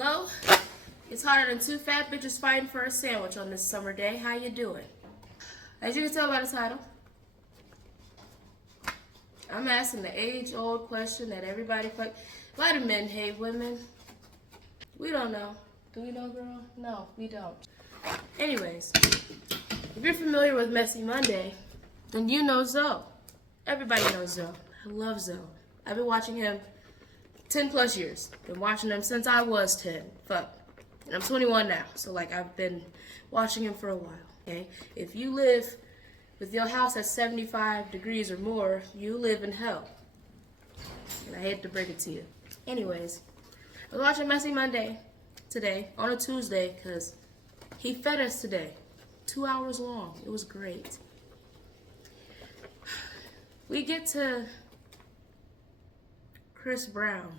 Hello? It's hotter than two fat bitches fighting for a sandwich on this summer day. How you doing? As you can tell by the title, I'm asking the age-old question that everybody fight. Why do men hate women? We don't know. Do we know, girl? No, we don't. Anyways, if you're familiar with Messy Monday, then you know Zoe. Everybody knows Zoe. I love Zoe. I've been watching him 10 plus years. Been watching him since I was 10. Fuck. And I'm 21 now. So like I've been watching him for a while. Okay? If you live with your house at 75 degrees or more, you live in hell. And I hate to break it to you. Anyways, I was watching Messy Monday today on a Tuesday because he fed us today. 2 hours long. It was great. We get to Chris Brown.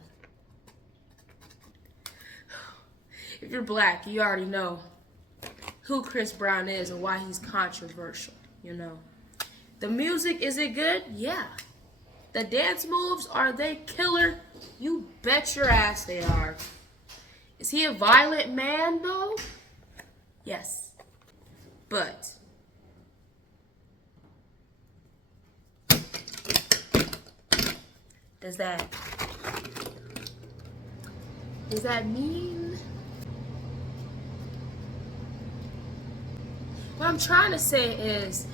If you're black, you already know who Chris Brown is and why he's controversial, you know. The music, is it good? Yeah. The dance moves, are they killer? You bet your ass they are. Is he a violent man, though? Yes. But does that mean? What I'm trying to say is,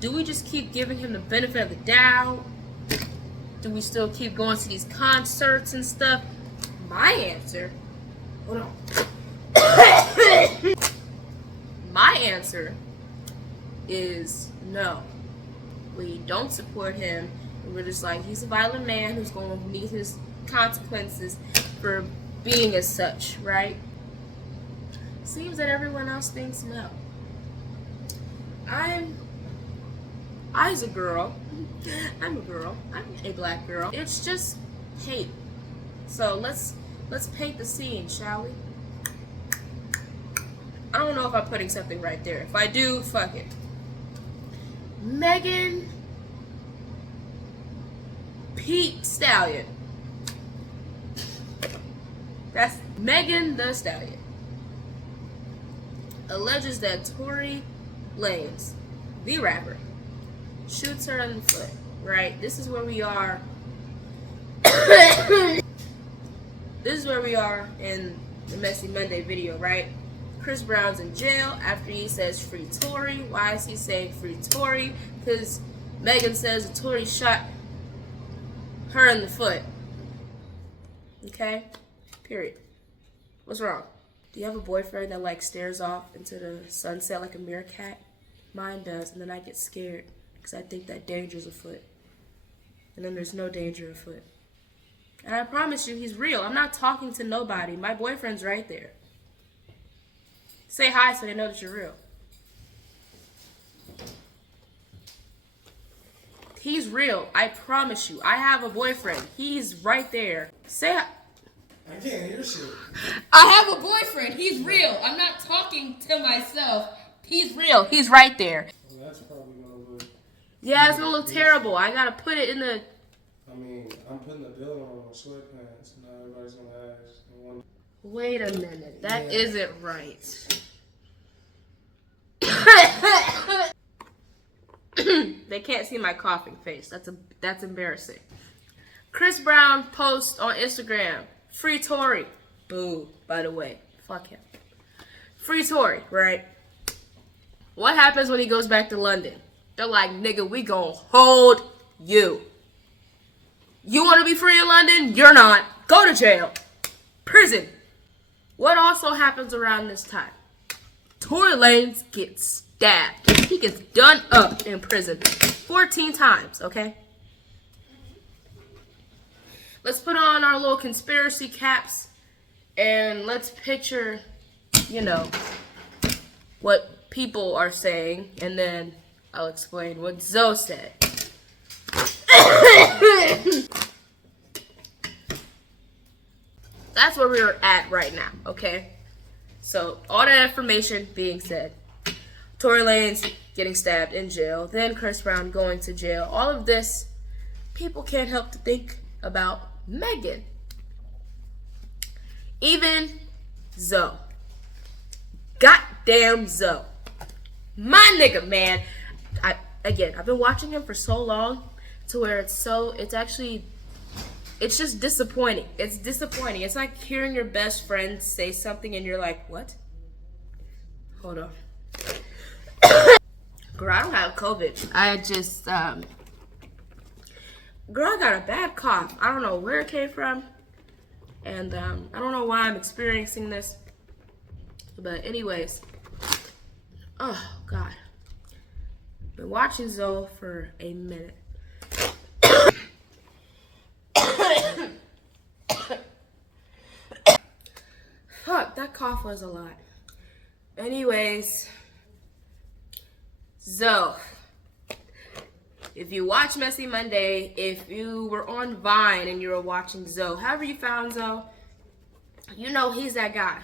do we just keep giving him the benefit of the doubt? Do we still keep going to these concerts and stuff? My answer, hold on. My answer is no. We don't support him. We're just like, he's a violent man who's going to meet his consequences for being as such, right? Seems that everyone else thinks no. I'm a girl. I'm a girl. I'm a black girl. It's just hate. So let's paint the scene, shall we? I don't know if I'm putting something right there. If I do, fuck it. Megan Stallion. That's Megan the Stallion. Alleges that Tory Lanez, the rapper, shoots her in the foot. Right? This is where we are. This is where we are in the Messy Monday video, right? Chris Brown's in jail after he says free Tory. Why is he saying free Tory? Because Megan says Tory shot her in the foot. Okay? Period. What's wrong? Do you have a boyfriend that like stares off into the sunset like a meerkat? Mine does, and then I get scared because I think that danger's afoot. And then there's no danger afoot. And I promise you, he's real. I'm not talking to nobody. My boyfriend's right there. Say hi so they know that you're real. He's real. I promise you. I have a boyfriend. He's right there. Say hi. I can't hear shit. I have a boyfriend. He's real. I'm not talking to myself. He's real. He's right there. Well, that's probably gonna look. Yeah, it's gonna look terrible. I gotta put it in the. I mean, I'm putting the bill on sweatpants. Now everybody's gonna ask. Wait a minute. That Yeah. isn't right. They can't see my coughing face. That's embarrassing. Chris Brown posts on Instagram, free Tory. Boo, by the way. Fuck him. Free Tory, right? What happens when he goes back to London? They're like, nigga, we gon' hold you. You want to be free in London? You're not. Go to jail. Prison. What also happens around this time? Tory Lanez gets stabbed. He gets done up in prison 14 times, okay? Let's put on our little conspiracy caps and let's picture, you know, what people are saying, and then I'll explain what Zoe said. That's where we're at right now, okay? So, all that information being said, Tory Lanez getting stabbed in jail, then Chris Brown going to jail, all of this, people can't help to think about Megan. Even Zoe. Goddamn Zoe. My nigga, man. I've been watching him for so long to where it's just disappointing. It's disappointing. It's like hearing your best friend say something and you're like, what? Hold on. Girl, I don't have COVID. I just, girl, I got a bad cough. I don't know where it came from. And I don't know why I'm experiencing this. But anyways. Oh, God. Been watching Zoe for a minute. Fuck, that cough was a lot. Anyways, Zoe. If you watch Messy Monday, if you were on Vine and you were watching Zoe, however you found Zoe, you know he's that guy.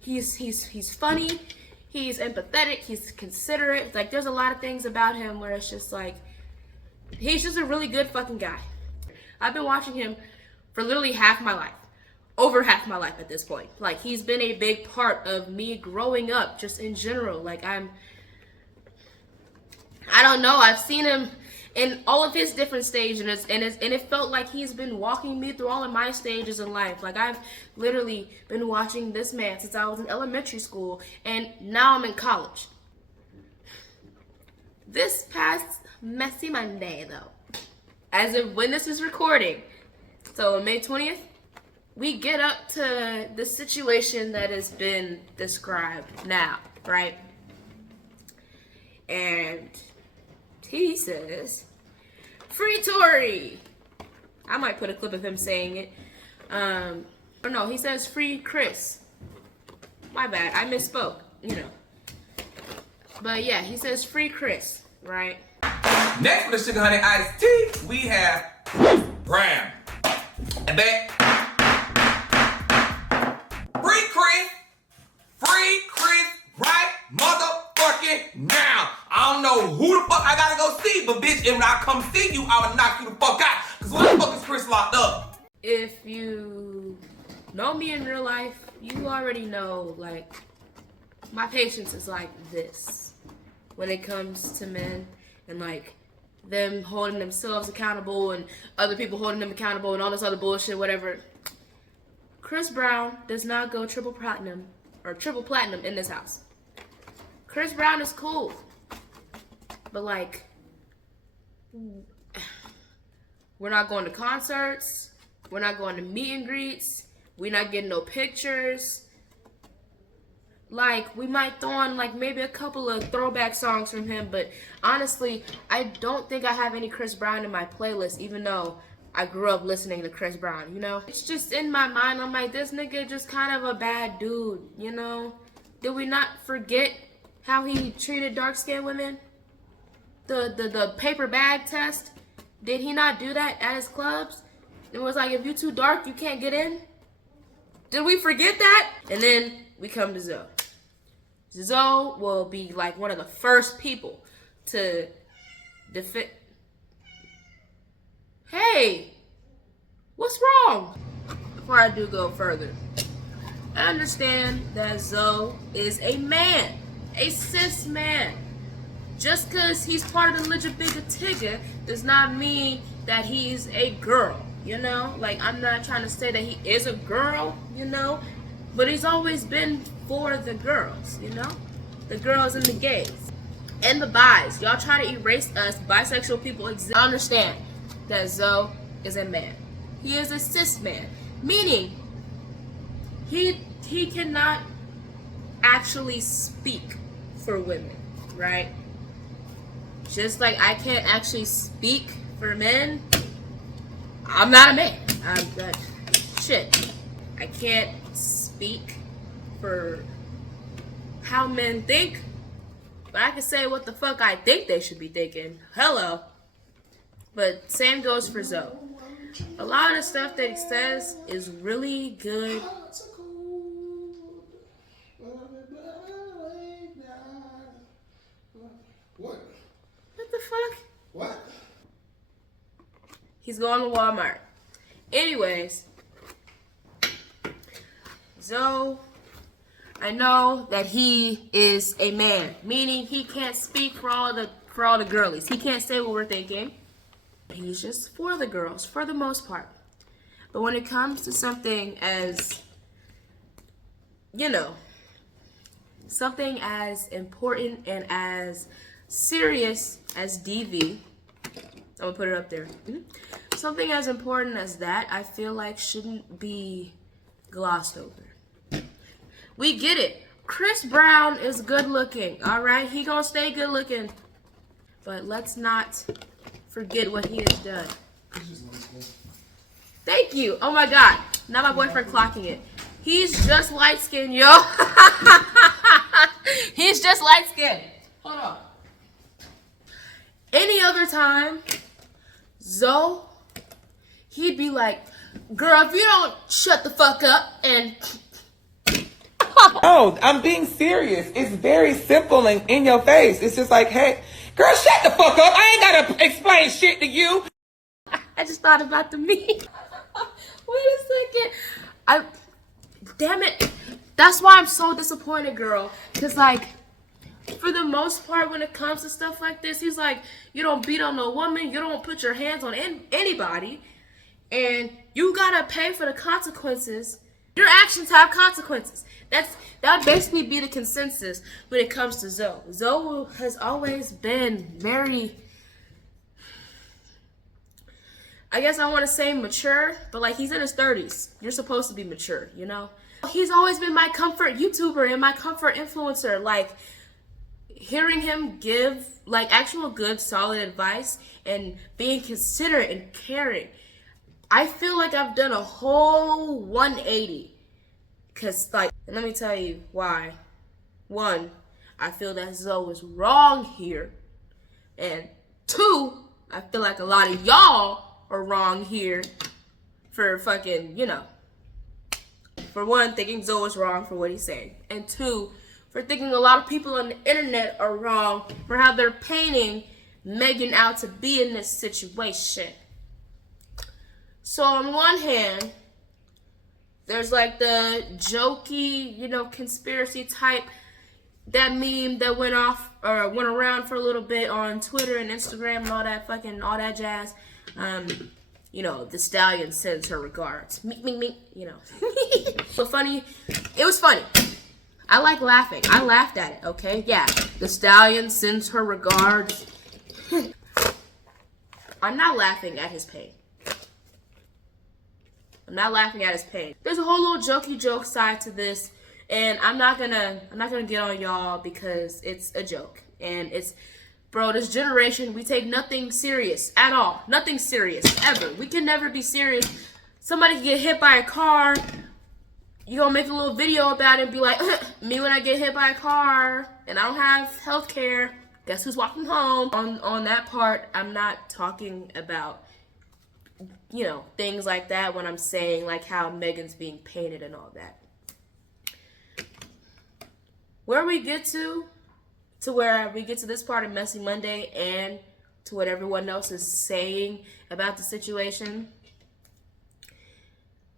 He's funny, he's empathetic, he's considerate. Like, there's a lot of things about him where it's just like, he's just a really good fucking guy. I've been watching him for literally half my life. Over half my life at this point. Like, he's been a big part of me growing up, just in general. Like, I don't know, I've seen him in all of his different stages, and it felt like he's been walking me through all of my stages in life. Like, I've literally been watching this man since I was in elementary school, and now I'm in college. This past Messy Monday, though, as of when this is recording, so May 20th, we get up to the situation that has been described now, right? And he says, "Free Tory." I might put a clip of him saying it. Or no, he says, "Free Chris." My bad, I misspoke, you know. But yeah, he says, "Free Chris," right? Next for the Sugar Honey Iced Tea, we have Ram. And that Free Chris right motherfucking now. I don't know who the fuck I gotta go see, but bitch, if I come see you, I would knock you the fuck out. Cause where the fuck is Chris locked up? If you know me in real life, you already know, like, my patience is like this when it comes to men and, like, them holding themselves accountable and other people holding them accountable and all this other bullshit, whatever. Chris Brown does not go triple platinum in this house. Chris Brown is cool, but, like, we're not going to concerts, we're not going to meet and greets, we're not getting no pictures. Like, we might throw on, like, maybe a couple of throwback songs from him, but honestly, I don't think I have any Chris Brown in my playlist, even though I grew up listening to Chris Brown, you know? It's just in my mind, I'm like, this nigga just kind of a bad dude, you know? Did we not forget how he treated dark-skinned women? The paper bag test? Did he not do that at his clubs? It was like, if you too dark, you can't get in? Did we forget that? And then we come to Zoe. Zoe will be like one of the first people to defend. Hey, what's wrong? Before I do go further, I understand that Zoe is a man, a cis man. Just because he's part of the Little Bigger Tigger does not mean that he's a girl, you know? Like, I'm not trying to say that he is a girl, you know? But he's always been for the girls, you know? The girls and the gays. And the bis. Y'all try to erase us, bisexual people exist. I understand that Zoe is a man. He is a cis man. Meaning, he cannot actually speak for women, right? Just like I can't actually speak for men, I'm not a man. Shit. I can't speak for how men think, but I can say what the fuck I think they should be thinking. Hello. But same goes for Zoe. A lot of the stuff that he says is really good. What? What the fuck? What? He's going to Walmart. Anyways, Zoe, I know that he is a man, meaning he can't speak for all the girlies. He can't say what we're thinking. He's just for the girls, for the most part. But when it comes to something as, you know, something as important and as serious as DV, I'm gonna put it up there. Something as important as that, I feel like shouldn't be glossed over. We get it. Chris Brown is good looking, all right? He gonna stay good looking. But let's not forget what he has done. Thank you. Oh my God. Now my boyfriend clocking it. He's just light skinned, yo. He's just light skinned. Hold on. Any other time, Zoe, he'd be like, girl, if you don't shut the fuck up and... No, I'm being serious. It's very simple and in your face. It's just like, hey, girl, shut the fuck up. I ain't gotta explain shit to you. I just thought about the meme. Wait a second. Damn it. That's why I'm so disappointed, girl. Because, like, for the most part, when it comes to stuff like this, he's like, you don't beat on no woman. You don't put your hands on anybody. And you gotta pay for the consequences. Your actions have consequences. That would basically be the consensus when it comes to Zoe. Zoe has always been very, I guess I want to say mature, but like he's in his 30s. You're supposed to be mature, you know? He's always been my comfort YouTuber and my comfort influencer. Like hearing him give like actual good solid advice and being considerate and caring. I feel like I've done a whole 180. Cause like, and let me tell you why. One, I feel that Zoe is wrong here. And two, I feel like a lot of y'all are wrong here for fucking, you know. For one, thinking Zoe is wrong for what he's saying. And two, for thinking a lot of people on the internet are wrong for how they're painting Megan out to be in this situation. So on one hand, there's like the jokey, you know, conspiracy type, that meme that went around for a little bit on Twitter and Instagram and all that jazz. You know, the Stallion sends her regards. Meek, you know. So funny. It was funny. I like laughing. I laughed at it, okay? Yeah. The Stallion sends her regards. I'm not laughing at his pain. I'm not laughing at his pain. There's a whole little jokey joke side to this, and I'm not gonna get on y'all because it's a joke. And it's, bro, this generation, we take nothing serious at all. Nothing serious, ever. We can never be serious. Somebody can get hit by a car. You gonna make a little video about it and be like, me when I get hit by a car and I don't have health care. Guess who's walking home? On that part, I'm not talking about, you know, things like that when I'm saying like how Megan's being painted and all that. Where we get to where we get to this part of Messy Monday and to what everyone else is saying about the situation.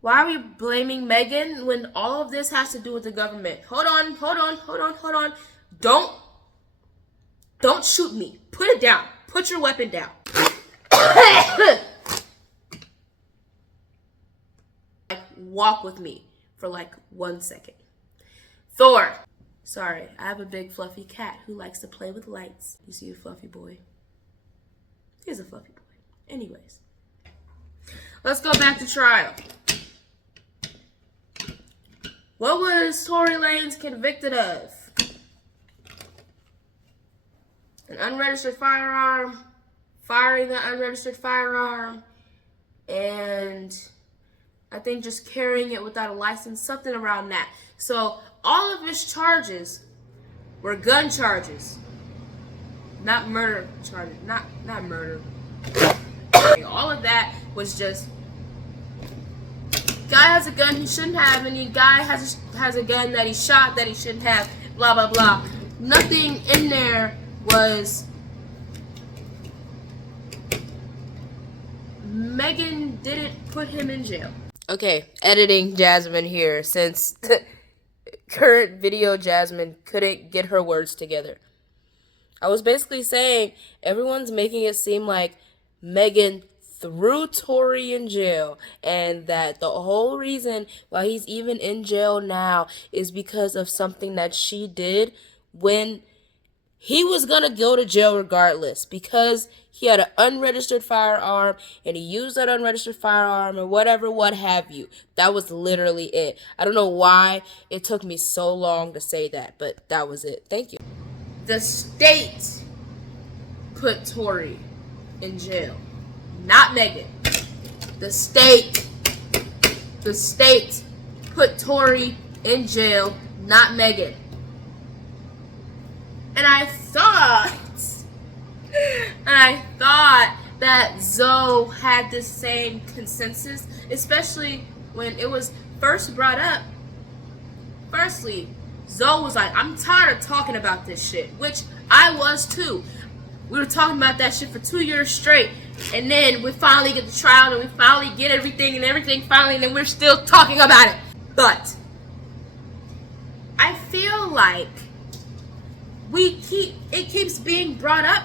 Why are we blaming Megan when all of this has to do with the government? Hold on. Don't shoot me. Put it down. Put your weapon down. Walk with me for like 1 second. Thor. Sorry, I have a big fluffy cat who likes to play with lights. You see a fluffy boy? He's a fluffy boy. Anyways. Let's go back to trial. What was Tory Lanez convicted of? An unregistered firearm, firing the unregistered firearm, and I think just carrying it without a license, something around that. So all of his charges were gun charges, not murder charges, not murder. All of that was just, guy has a gun he shouldn't have, and guy has a gun that he shot that he shouldn't have, blah, blah, blah. Nothing in there was, Megan didn't put him in jail. Okay, editing Jasmine here since current video Jasmine couldn't get her words together. I was basically saying everyone's making it seem like Megan threw Tori in jail, and that the whole reason why he's even in jail now is because of something that she did when he was gonna go to jail regardless, because he had an unregistered firearm and he used that unregistered firearm or whatever, what have you. That was literally it. I don't know why it took me so long to say that, but that was it. Thank you. The state put Tori in jail, not Megan. The state put Tori in jail, not Megan. And I thought that Zoe had the same consensus, especially when it was first brought up. Firstly, Zoe was like, I'm tired of talking about this shit, which I was too. We were talking about that shit for 2 years straight, and then we finally get the trial, and we finally get everything finally, and then we're still talking about it. But I feel like it keeps being brought up,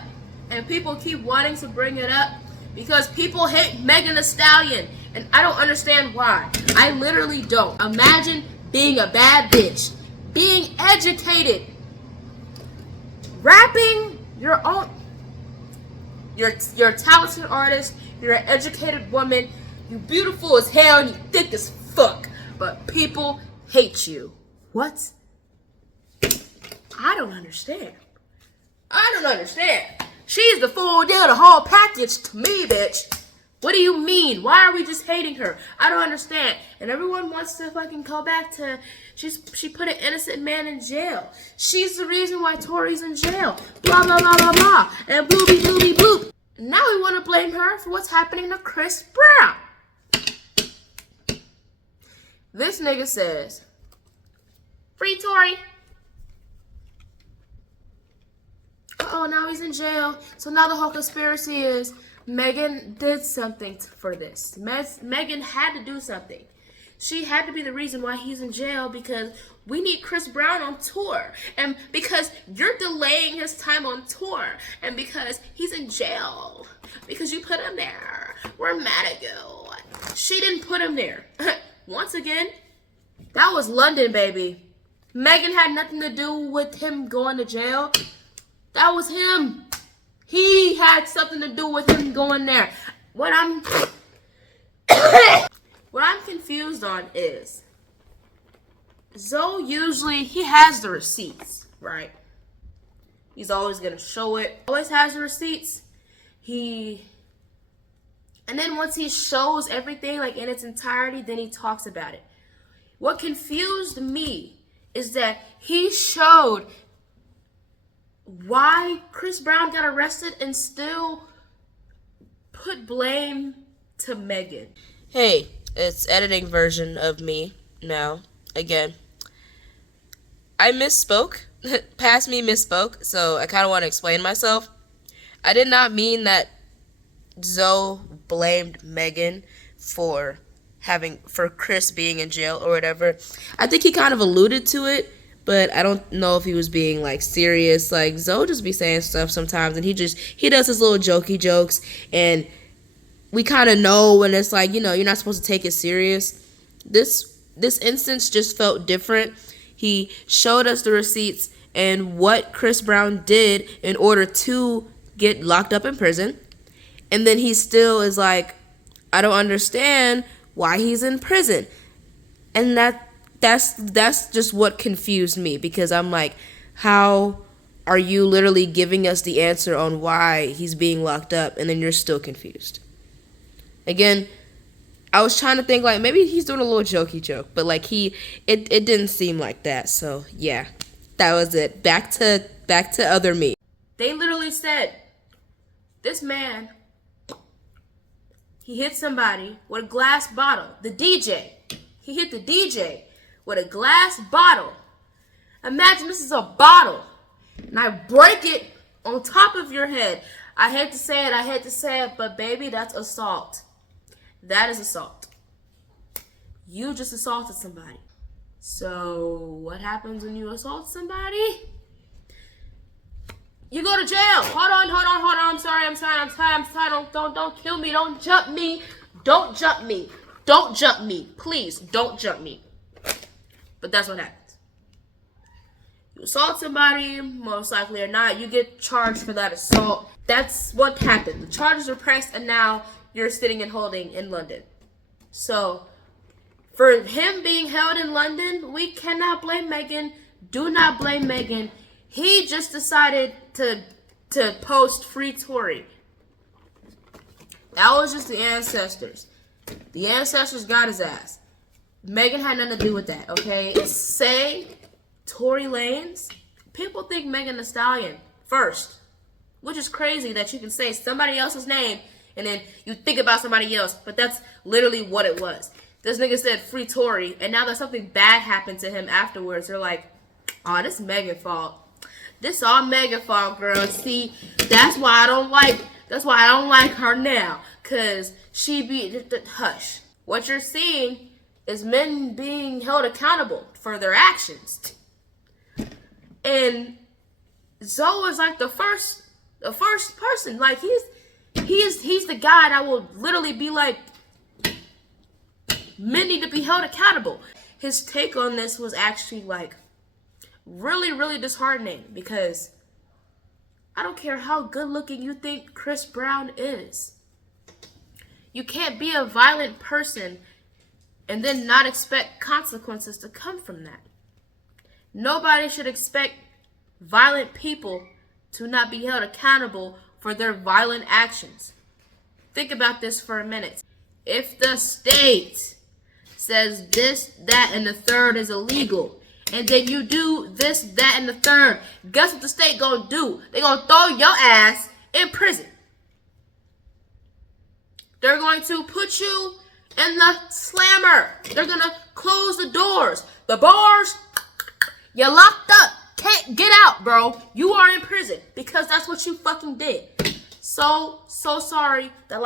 and people keep wanting to bring it up because people hate Megan Thee Stallion, and I don't understand why. I literally don't. Imagine being a bad bitch, being educated, rapping your own. You're a talented artist. You're an educated woman. You're beautiful as hell and you thick as fuck, but people hate you. What? I don't understand. She's the full deal, the whole package to me, bitch. What do you mean? Why are we just hating her? I don't understand. And everyone wants to fucking go back to she put an innocent man in jail. She's the reason why Tori's in jail. Blah blah blah blah blah. And blooby blooby bloop. Now we want to blame her for what's happening to Chris Brown. This nigga says, free Tori. Oh, now he's in jail. So now the whole conspiracy is Megan did something for this. Megan had to do something. She had to be the reason why he's in jail because we need Chris Brown on tour. And because you're delaying his time on tour. And because he's in jail. Because you put him there. We're mad at you. She didn't put him there. Once again, that was London, baby. Megan had nothing to do with him going to jail. That was him. He had something to do with him going there. What I'm confused on is Zoe usually he has the receipts, right? He's always gonna show it. Always has the receipts. And then once he shows everything like in its entirety, then he talks about it. What confused me is that he showed why Chris Brown got arrested and still put blame to Megan. Hey, it's editing version of me now. Again, I misspoke. Past me misspoke, so I kind of want to explain myself. I did not mean that Zoe blamed Megan for Chris being in jail or whatever. I think he kind of alluded to it, but I don't know if he was being like serious. Like Zoe just be saying stuff sometimes, and he does his little jokey jokes, and we kind of know when it's like, you're not supposed to take it serious. This instance just felt different. He showed us the receipts and what Chris Brown did in order to get locked up in prison, and then he still is like, I don't understand why he's in prison, and that's just what confused me, because I'm like, how are you literally giving us the answer on why he's being locked up and then you're still confused? Again, I was trying to think like maybe he's doing a little jokey joke, but like it didn't seem like that. So yeah, that was it. Back to other me. They literally said this man, he hit somebody with a glass bottle. The DJ. He hit the DJ with a glass bottle. Imagine this is a bottle, and I break it on top of your head. I hate to say it, but baby, that's assault. That is assault. You just assaulted somebody. So what happens when you assault somebody? You go to jail. Hold on. I'm sorry. Don't kill me. Don't jump me. Don't jump me. Please, don't jump me. But that's what happens. You assault somebody, most likely or not, you get charged for that assault. That's what happened. The charges were pressed, and now you're sitting and holding in London. So, for him being held in London, we cannot blame Megan. Do not blame Megan. He just decided to post free Tory. That was just the ancestors. The ancestors got his ass. Megan had nothing to do with that, okay? Say Tory Lanez. People think Megan Thee Stallion first, which is crazy that you can say somebody else's name and then you think about somebody else, but that's literally what it was. This nigga said free Tory, and now that something bad happened to him afterwards, they're like, oh, this Megan fault. This all Megan fault, girl. See, that's why I don't like her now, cause she be hush. What you're seeing is men being held accountable for their actions. And Zoe is like the first person. Like he's the guy that will literally be like, men need to be held accountable. His take on this was actually like really, really disheartening, because I don't care how good looking you think Chris Brown is. You can't be a violent person and then not expect consequences to come from that. Nobody should expect violent people to not be held accountable for their violent actions. Think about this for a minute. If the state says this, that, and the third is illegal, and then you do this, that, and the third, guess what the state gonna do? They gonna throw your ass in prison. They're going to put you in the slammer. They're gonna close the doors. The bars, you're locked up. Can't get out, bro. You are in prison because that's what you fucking did. So sorry that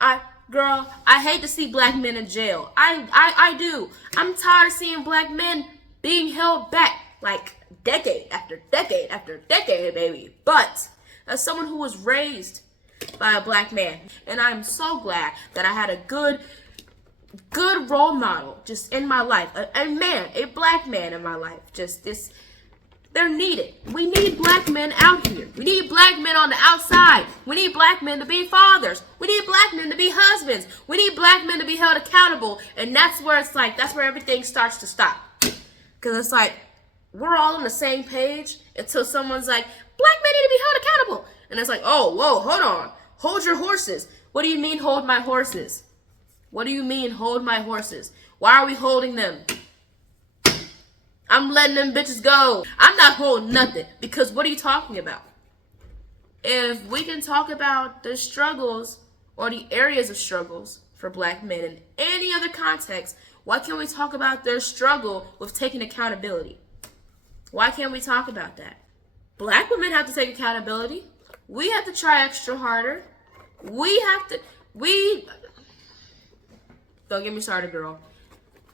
I hate to see black men in jail. I do. I'm tired of seeing black men being held back like decade after decade after decade, baby. But as someone who was raised by a black man, and I'm so glad that I had a good role model just in my life, a black man in my life. Just this, they're needed. We need black men out here. We need black men on the outside. We need black men to be fathers. We need black men to be husbands. We need black men to be held accountable. And that's where it's like, that's where everything starts to stop. Because it's like, we're all on the same page until someone's like, black men need to be held accountable. And it's like, oh, whoa, hold on. Hold your horses. What do you mean hold my horses? What do you mean hold my horses? Why are we holding them? I'm letting them bitches go. I'm not holding nothing, because what are you talking about? If we can talk about the struggles or the areas of struggles for black men in any other context, why can't we talk about their struggle with taking accountability? Why can't we talk about that? Black women have to take accountability. We have to try extra harder. Don't get me started, girl.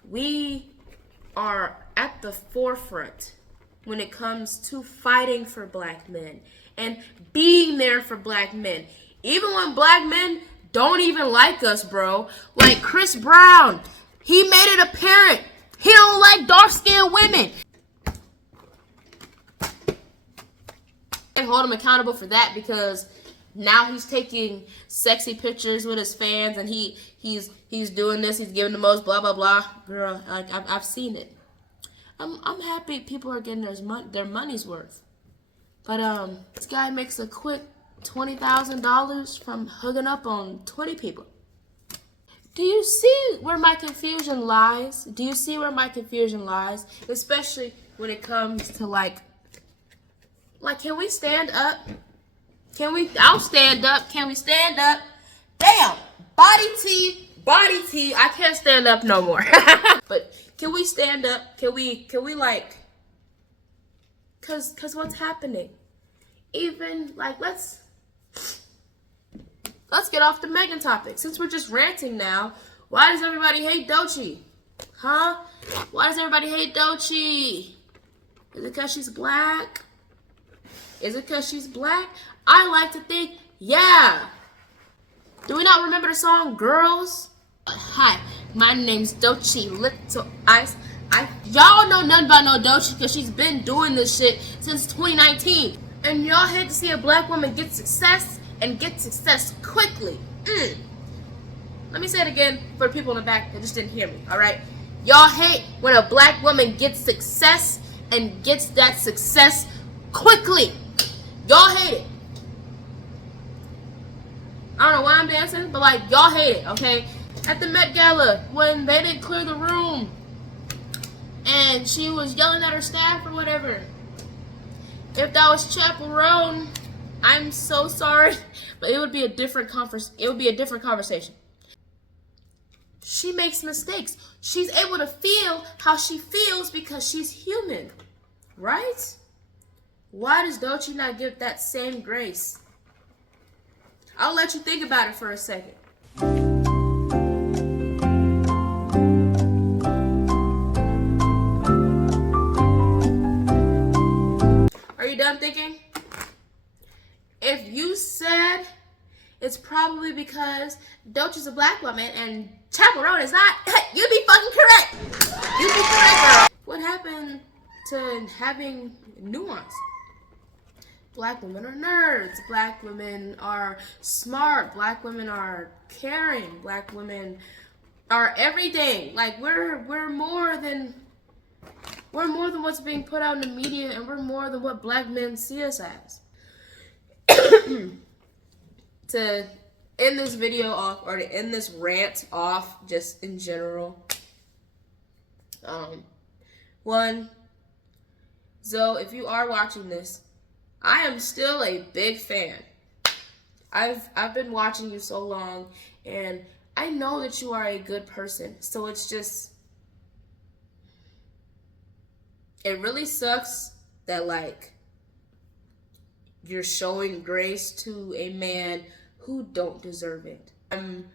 We are at the forefront when it comes to fighting for black men and being there for black men. Even when black men don't even like us, bro. Like Chris Brown, he made it apparent he don't like dark-skinned women. And hold him accountable for that, because now he's taking sexy pictures with his fans, and he's doing this. He's giving the most blah blah blah. Girl, like I've seen it. I'm happy people are getting their money's worth. But this guy makes a quick $20,000 from hooking up on 20 people. Do you see where my confusion lies? Do you see where my confusion lies? Especially when it comes to like, can we stand up? I'll stand up. Can we stand up? Damn, body tea. I can't stand up no more. But can we stand up? Can we like, cause what's happening? Even like, let's get off the Megan topic. Since we're just ranting now, why does everybody hate Doechii? Huh? Why does everybody hate Doechii? Is it because she's black? Is it because she's black? I like to think, yeah. Do we not remember the song Girls? Hi, my name's Doechii Little Ice. Y'all know nothing about no Doechii because she's been doing this shit since 2019. And y'all hate to see a black woman get success and get success quickly. Let me say it again for people in the back that just didn't hear me, alright? Y'all hate when a black woman gets success and gets that success quickly. Y'all hate it. I don't know why I'm dancing, but like, y'all hate it, okay? At the Met Gala, when they didn't clear the room, and she was yelling at her staff or whatever. If that was Chaperone, I'm so sorry, but it would be a different conversation. She makes mistakes. She's able to feel how she feels because she's human, right? Why does Doechii not give that same grace? I'll let you think about it for a second. Are you done thinking? If you said it's probably because Doechii's a black woman and Chaperone is not, you'd be fucking correct. You'd be correct, girl. What happened to having nuance? Black women are nerds. Black women are smart. Black women are caring. Black women are everything. Like we're more than what's being put out in the media, and we're more than what black men see us as. To end this video off, or to end this rant off, just in general. One, Zoe, if you are watching this, I am still a big fan. I've been watching you so long, and I know that you are a good person. So it's just, it really sucks that like you're showing grace to a man who don't deserve it. I'm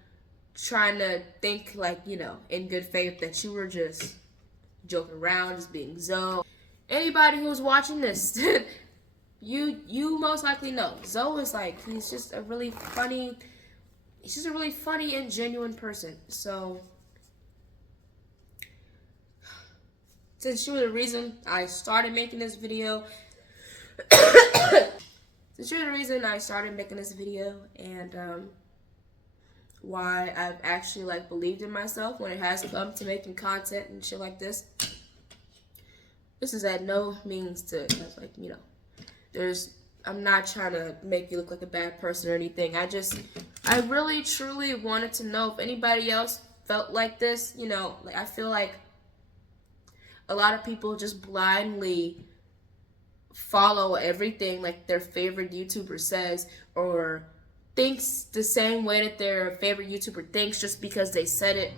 trying to think like, you know, in good faith that you were just joking around, just being Zoe. Anybody who's watching this, you most likely know. Zoe is like, he's just a really funny and genuine person. So since you were the reason I started making this video, and why I've actually like believed in myself when it has come to making content and shit like this. This is at no means to like, you know, I'm not trying to make you look like a bad person or anything. I really truly wanted to know if anybody else felt like this. You know, like I feel like a lot of people just blindly follow everything like their favorite YouTuber says, or thinks the same way that their favorite YouTuber thinks just because they said it.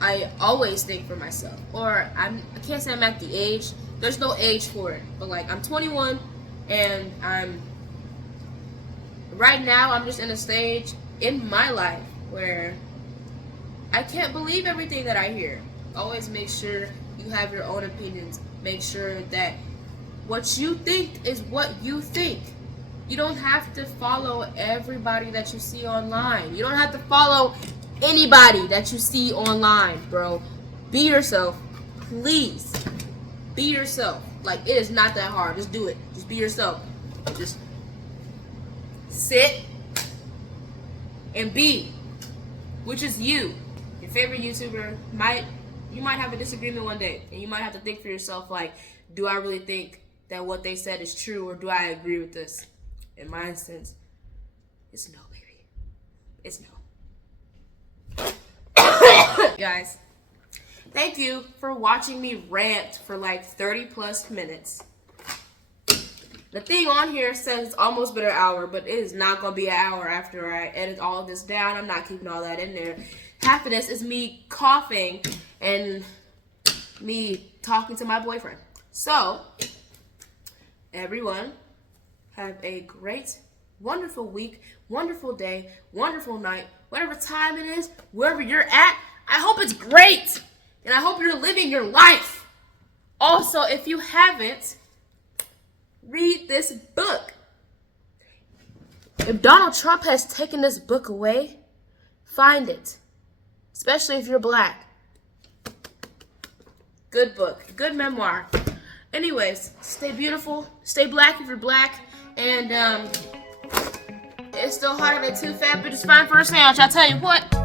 I always think for myself, or I can't say I'm at the age, there's no age for it, but like I'm 21 and right now I'm just in a stage in my life where I can't believe everything that I hear. Always make sure you have your own opinions. Make sure that what you think is what you think. You don't have to follow everybody that you see online. You don't have to follow anybody that you see online, bro. Be yourself. Please. Be yourself. Like, it is not that hard. Just do it. Just be yourself. Just sit and be, which is you. Your favorite YouTuber you might have a disagreement one day, and you might have to think for yourself, like, do I really think that what they said is true, or do I agree with this? In my instance, it's no, baby. It's no. Guys, thank you for watching me rant for like 30 plus minutes. The thing on here says it's almost been an hour, but it is not going to be an hour after I edit all of this down. I'm not keeping all that in there. Half of this is me coughing and me talking to my boyfriend. So, everyone, have a great, wonderful week, wonderful day, wonderful night, whatever time it is, wherever you're at. I hope it's great. And I hope you're living your life. Also, if you haven't, read this book. If Donald Trump has taken this book away, find it. Especially if you're black. Good book. Good memoir. Anyways, stay beautiful. Stay black if you're black. And it's still harder than two fat bitches fine for a sandwich. I'll tell you what.